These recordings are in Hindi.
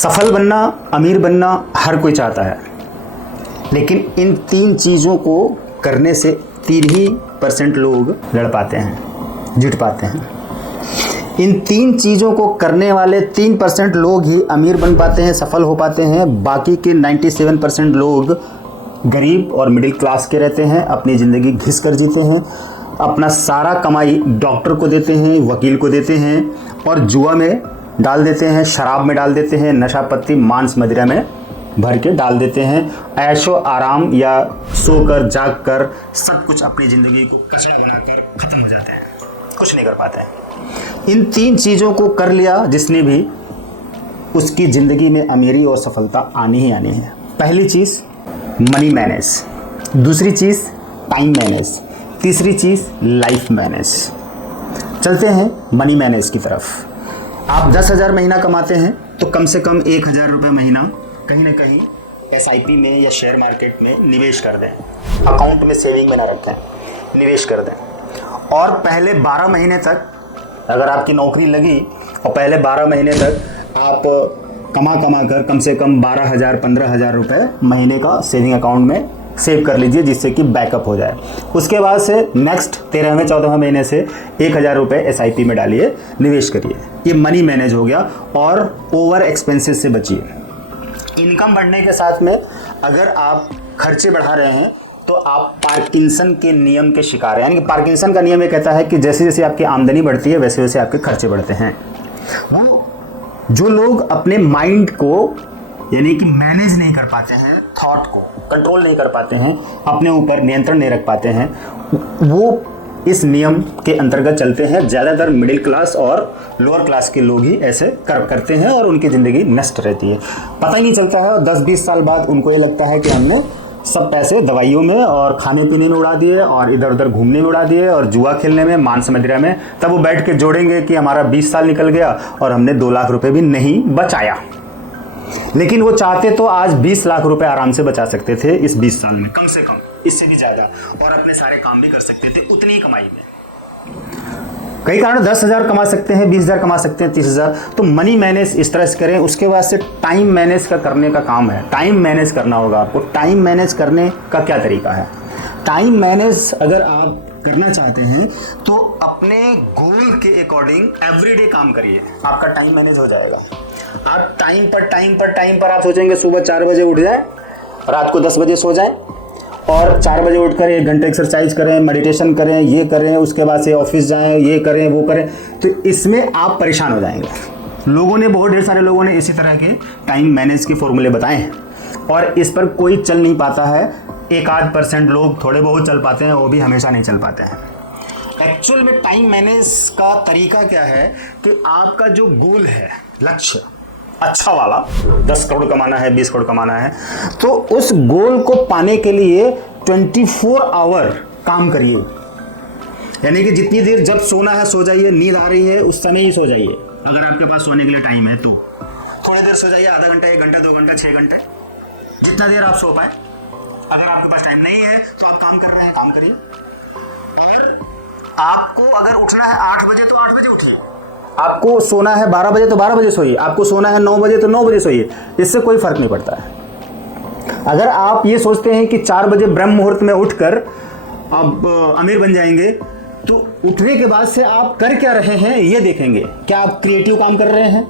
सफल बनना, अमीर बनना हर कोई चाहता है, लेकिन इन 3 चीज़ों को करने से 3% लोग लड़ पाते हैं, जुट पाते हैं। इन 3 चीज़ों को करने वाले 3% लोग ही अमीर बन पाते हैं, सफल हो पाते हैं। बाकी के 97% लोग गरीब और मिडिल क्लास के रहते हैं, अपनी ज़िंदगी घिस कर जीते हैं, अपना सारा कमाई डॉक्टर को देते हैं, वकील को देते हैं और जुआ में डाल देते हैं, शराब में डाल देते हैं, नशा पत्ती मांस मदिरा में भर के डाल देते हैं। ऐशो आराम या सोकर जाग कर सब कुछ अपनी ज़िंदगी को कचरा बनाकर खत्म हो जाते हैं, कुछ नहीं कर पाते हैं। इन 3 चीज़ों को कर लिया जिसने भी, उसकी ज़िंदगी में अमीरी और सफलता आनी ही आनी है। पहली चीज़ मनी मैनेज, दूसरी चीज़ टाइम मैनेज, तीसरी चीज़ लाइफ मैनेज। चलते हैं मनी मैनेज की तरफ। आप 10,000 महीना कमाते हैं तो कम से कम 1,000 रुपये महीना कहीं ना कहीं SIP में या शेयर मार्केट में निवेश कर दें। अकाउंट में सेविंग में ना रखें, निवेश कर दें। और पहले 12 महीने तक अगर आपकी नौकरी लगी और पहले 12 महीने तक आप कमा कर कम से कम 12,000 15,000 रुपये महीने का सेविंग अकाउंट में सेव कर लीजिए, जिससे कि बैकअप हो जाए। उसके बाद से नेक्स्ट 13वें 14वें महीने से 1,000 रुपये SIP में डालिए, निवेश करिए। ये मनी मैनेज हो गया। और ओवर एक्सपेंसेस से बचिए। इनकम बढ़ने के साथ में अगर आप खर्चे बढ़ा रहे हैं तो आप पार्किंसन के नियम के शिकार हैं। यानी कि पार्किंसन का नियम ये कहता है कि जैसे जैसे आपकी आमदनी बढ़ती है वैसे वैसे आपके खर्चे बढ़ते हैं। जो लोग अपने माइंड को यानी कि मैनेज नहीं कर पाते हैं, थॉट को कंट्रोल नहीं कर पाते हैं, अपने ऊपर नियंत्रण नहीं रख पाते हैं, वो इस नियम के अंतर्गत चलते हैं। ज़्यादातर मिडिल क्लास और लोअर क्लास के लोग ही ऐसे करते हैं और उनकी ज़िंदगी नष्ट रहती है। पता ही नहीं चलता है और 10-20 साल बाद उनको ये लगता है कि हमने सब पैसे दवाइयों में और खाने पीने में उड़ा दिए और इधर उधर घूमने में उड़ा दिए और जुआ खेलने में, मांस मदिरा में। तब वो बैठ के जोड़ेंगे कि हमारा 20 साल निकल गया और हमने 2 लाख रुपये भी नहीं बचाया। लेकिन वो चाहते तो आज 20 लाख रुपए आराम से बचा सकते थे इस 20 साल में, कम से कम, इससे भी ज्यादा, और अपने सारे काम भी कर सकते थे उतनी कमाई में। कई कारण 10,000 कमा सकते हैं, 20,000 कमा सकते हैं, 30,000। तो मनी मैनेज इस तरह से करें। उसके बाद से टाइम मैनेज का करने का काम है। टाइम मैनेज करना होगा आपको। टाइम मैनेज करने का क्या तरीका है? टाइम मैनेज अगर आप करना चाहते हैं तो अपने गोल के अकॉर्डिंग एवरीडे काम करिए, आपका टाइम मैनेज हो जाएगा। आप टाइम पर आप सोचेंगे सुबह 4 बजे उठ जाए, रात को 10 बजे सो जाएं और 4 बजे उठकर 1 घंटे एक्सरसाइज करें, मेडिटेशन करें, ये करें, उसके बाद से ऑफिस जाएं, ये करें, वो करें, तो इसमें आप परेशान हो जाएंगे। लोगों ने, बहुत ढेर सारे लोगों ने इसी तरह के टाइम मैनेज के फॉर्मूले बताए हैं और इस पर कोई चल नहीं पाता है। 1-8% लोग थोड़े बहुत चल पाते हैं, वो भी हमेशा नहीं चल पाते हैं। एक्चुअल में टाइम मैनेज का तरीका क्या है कि आपका जो गोल है, लक्ष्य अच्छा वाला, 10 करोड़ कमाना है, 20 करोड़ कमाना है, तो उस गोल को पाने के लिए 24 आवर काम करिए। यानी कि जितनी देर, जब सोना है सो जाइए, नींद आ रही है उस समय ही सो जाइए। अगर आपके पास सोने के लिए टाइम है तो थोड़ी देर सो जाइए, आधा घंटा, 1 घंटा, 2 घंटा, 6 घंटे, जितना देर आप सो पाए। अगर आपके पास टाइम नहीं है तो आप काम कर रहे हैं, काम करिए। और आपको अगर उठना है 8 बजे तो 8 बजे उठिए। आपको सोना है 12 बजे तो 12 बजे सोइए। आपको सोना है 9 बजे तो 9 बजे सोइए। इससे कोई फर्क नहीं पड़ता है। अगर आप ये सोचते हैं कि 4 बजे ब्रह्म मुहूर्त में उठकर आप अमीर बन जाएंगे, तो उठने के बाद से आप कर क्या रहे हैं ये देखेंगे। क्या आप क्रिएटिव काम कर रहे हैं,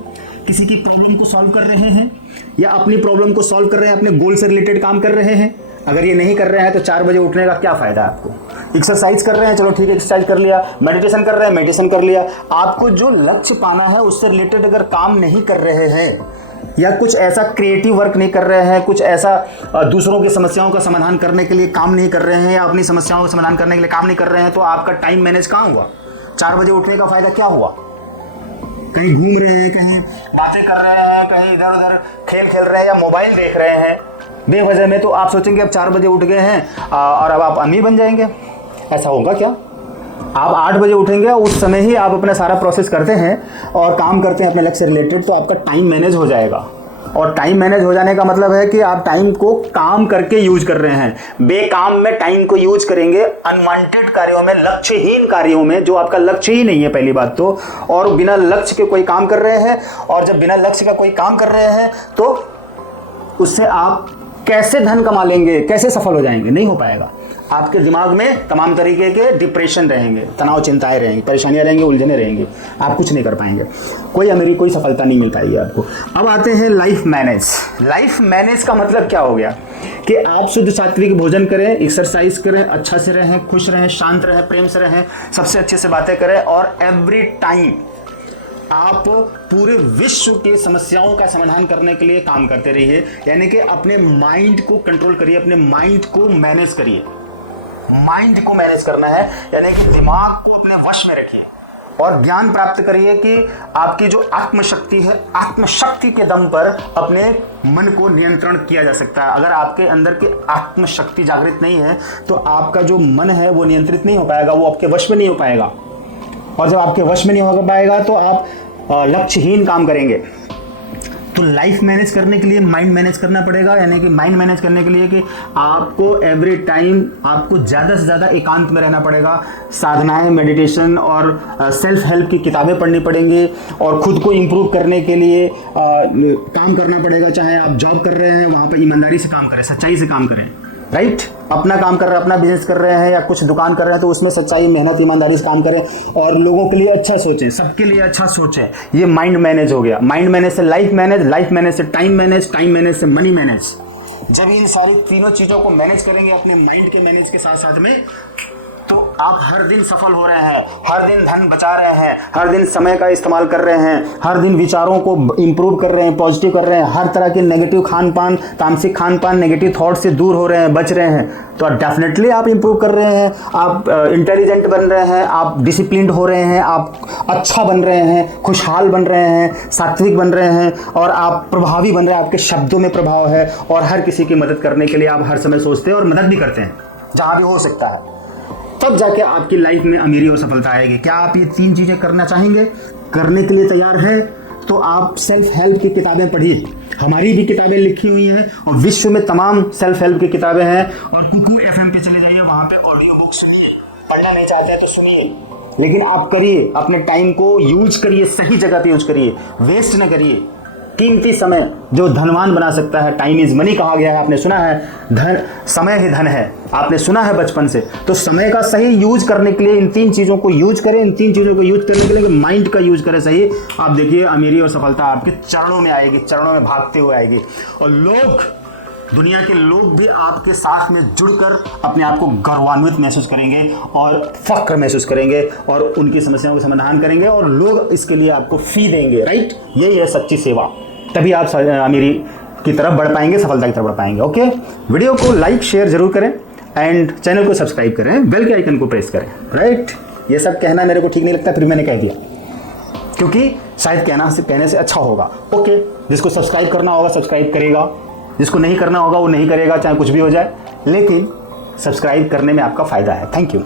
किसी की प्रॉब्लम को सॉल्व कर रहे हैं, या अपनी प्रॉब्लम को सॉल्व कर रहे हैं, अपने गोल से रिलेटेड काम कर रहे हैं? अगर ये नहीं कर रहे हैं तो 4 बजे उठने का क्या फ़ायदा है आपको? एक्सरसाइज कर रहे हैं, चलो ठीक है, एक्सरसाइज कर लिया। मेडिटेशन कर रहे हैं, मेडिटेशन कर लिया। आपको जो लक्ष्य पाना है उससे रिलेटेड अगर काम नहीं कर रहे हैं या कुछ ऐसा क्रिएटिव वर्क नहीं कर रहे हैं, कुछ ऐसा दूसरों की समस्याओं का समाधान करने के लिए काम नहीं कर रहे हैं, या अपनी समस्याओं का समाधान करने के लिए काम नहीं कर रहे हैं, तो आपका टाइम मैनेज कहाँ हुआ? 4 बजे उठने का फ़ायदा क्या हुआ? कहीं घूम रहे हैं, कहीं बातें कर रहे हैं, कहीं इधर उधर खेल रहे हैं या मोबाइल देख रहे हैं बेवजह में, तो आप सोचेंगे अब 4 बजे उठ गए हैं और अब आप अमीर बन जाएंगे। ऐसा होगा क्या? आप 8 बजे उठेंगे, उस समय ही आप अपना सारा प्रोसेस करते हैं और काम करते हैं अपने लक्ष्य से रिलेटेड, तो आपका टाइम मैनेज हो जाएगा। और टाइम मैनेज हो जाने का मतलब है कि आप टाइम को काम करके यूज कर रहे हैं। बेकाम में टाइम को यूज करेंगे, अनवांटेड कार्यों में, लक्ष्यहीन कार्यों में, जो आपका लक्ष्य ही नहीं है पहली बात तो, और बिना लक्ष्य के कोई काम कर रहे हैं। और जब बिना लक्ष्य का कोई काम कर रहे हैं तो उससे आप कैसे धन कमा लेंगे, कैसे सफल हो जाएंगे? नहीं हो पाएगा। आपके दिमाग में तमाम तरीके के डिप्रेशन रहेंगे, तनाव चिंताएं रहेंगी, परेशानियां रहेंगी, उलझने रहेंगी, आप कुछ नहीं कर पाएंगे, कोई अमीरी, कोई सफलता नहीं मिल पाएगी आपको। अब आते हैं लाइफ मैनेज। लाइफ मैनेज का मतलब क्या हो गया कि आप शुद्ध सात्विक भोजन करें, एक्सरसाइज करें, अच्छा से रहें, खुश रहें, शांत रहें, प्रेम से रहें, सबसे अच्छे से बातें करें, और एवरी टाइम आप पूरे विश्व की समस्याओं का समाधान करने के लिए काम करते रहिए। यानी कि अपने माइंड को कंट्रोल करिए, अपने माइंड को मैनेज करिए। माइंड को मैनेज करना है यानी कि दिमाग को अपने वश में रखिए और ज्ञान प्राप्त करिए कि आपकी जो आत्मशक्ति है, आत्मशक्ति के दम पर अपने मन को नियंत्रण किया जा सकता है। अगर आपके अंदर की आत्मशक्ति जागृत नहीं है तो आपका जो मन है वो नियंत्रित नहीं हो पाएगा, वो आपके वश में नहीं हो पाएगा। और जब आपके वश में नहीं हो पाएगा तो आप लक्ष्यहीन काम करेंगे। तो लाइफ मैनेज करने के लिए माइंड मैनेज करना पड़ेगा। यानी कि माइंड मैनेज करने के लिए कि आपको एवरी टाइम आपको ज़्यादा से ज़्यादा एकांत में रहना पड़ेगा। साधनाएं, मेडिटेशन और सेल्फ हेल्प की किताबें पढ़नी पड़ेंगी और ख़ुद को इम्प्रूव करने के लिए काम करना पड़ेगा। चाहे आप जॉब कर रहे हैं वहाँ पर ईमानदारी से काम करें, सच्चाई से काम करें, राइट। अपना काम कर रहे हैं, अपना बिजनेस कर रहे हैं या कुछ दुकान कर रहे हैं तो उसमें सच्चाई, मेहनत, ईमानदारी से काम करें और लोगों के लिए अच्छा सोचें, सबके लिए अच्छा सोचें। ये माइंड मैनेज हो गया। माइंड मैनेज से लाइफ मैनेज, लाइफ मैनेज से टाइम मैनेज, टाइम मैनेज से मनी मैनेज। जब इन सारी तीनों चीज़ों को मैनेज करेंगे अपने माइंड के मैनेज के साथ साथ में, तो आप हर दिन सफल हो रहे हैं, हर दिन धन बचा रहे हैं, हर दिन समय का इस्तेमाल कर रहे हैं, हर दिन विचारों को इम्प्रूव कर रहे हैं, पॉजिटिव कर रहे हैं, हर तरह के नेगेटिव खान पान, तामसिक खान पान, नेगेटिव थॉट से दूर हो रहे हैं, बच रहे हैं। तो डेफिनेटली आप इम्प्रूव कर रहे हैं, आप इंटेलिजेंट बन रहे हैं, आप डिसिप्लिन्ड हो रहे हैं, आप अच्छा बन रहे हैं, खुशहाल बन रहे हैं, सात्विक बन रहे हैं और आप प्रभावी बन रहे हैं। आपके शब्दों में प्रभाव है और हर किसी की मदद करने के लिए आप हर समय सोचते हैं और मदद भी करते हैं जहाँ भी हो सकता है। तब जाके आपकी लाइफ में अमीरी और सफलता आएगी। क्या आप ये तीन चीज़ें करना चाहेंगे? करने के लिए तैयार है तो आप सेल्फ हेल्प की किताबें पढ़िए। हमारी भी किताबें लिखी हुई हैं और विश्व में तमाम सेल्फ हेल्प की किताबें हैं। और कुकू FM पे चले जाइए, वहाँ पे ऑडियो बुक सुनिए। पढ़ना नहीं चाहते हैं तो सुनिए, लेकिन आप करिए, अपने टाइम को यूज करिए, सही जगह पे यूज करिए, वेस्ट न करिए। कीमती समय जो धनवान बना सकता है, टाइम इज मनी कहा गया है, आपने सुना है, धन, समय ही धन है, आपने सुना है बचपन से। तो समय का सही यूज करने के लिए इन तीन चीज़ों को यूज करें। इन तीन चीज़ों को यूज करने के लिए माइंड का यूज करें सही। आप देखिए अमीरी और सफलता आपके चरणों में आएगी, चरणों में भागते हुए आएगी और लोग, दुनिया के लोग भी आपके साथ में जुड़कर अपने आप को गौरवान्वित महसूस करेंगे और फख्र महसूस करेंगे और उनकी समस्याओं का समाधान करेंगे और लोग इसके लिए आपको फी देंगे, राइट। यही है सच्ची सेवा। तभी आप अमीरी की तरफ बढ़ पाएंगे, सफलता की तरफ बढ़ पाएंगे। ओके, वीडियो को लाइक शेयर जरूर करें एंड चैनल को सब्सक्राइब करें, बेल के आइकन को प्रेस करें, राइट। ये सब कहना मेरे को ठीक नहीं लगता, फिर मैंने कह दिया क्योंकि शायद कहने से अच्छा होगा। ओके, जिसको सब्सक्राइब करना होगा सब्सक्राइब करेगा, जिसको नहीं करना होगा वो नहीं करेगा, चाहे कुछ भी हो जाए, लेकिन सब्सक्राइब करने में आपका फ़ायदा है। Thank you.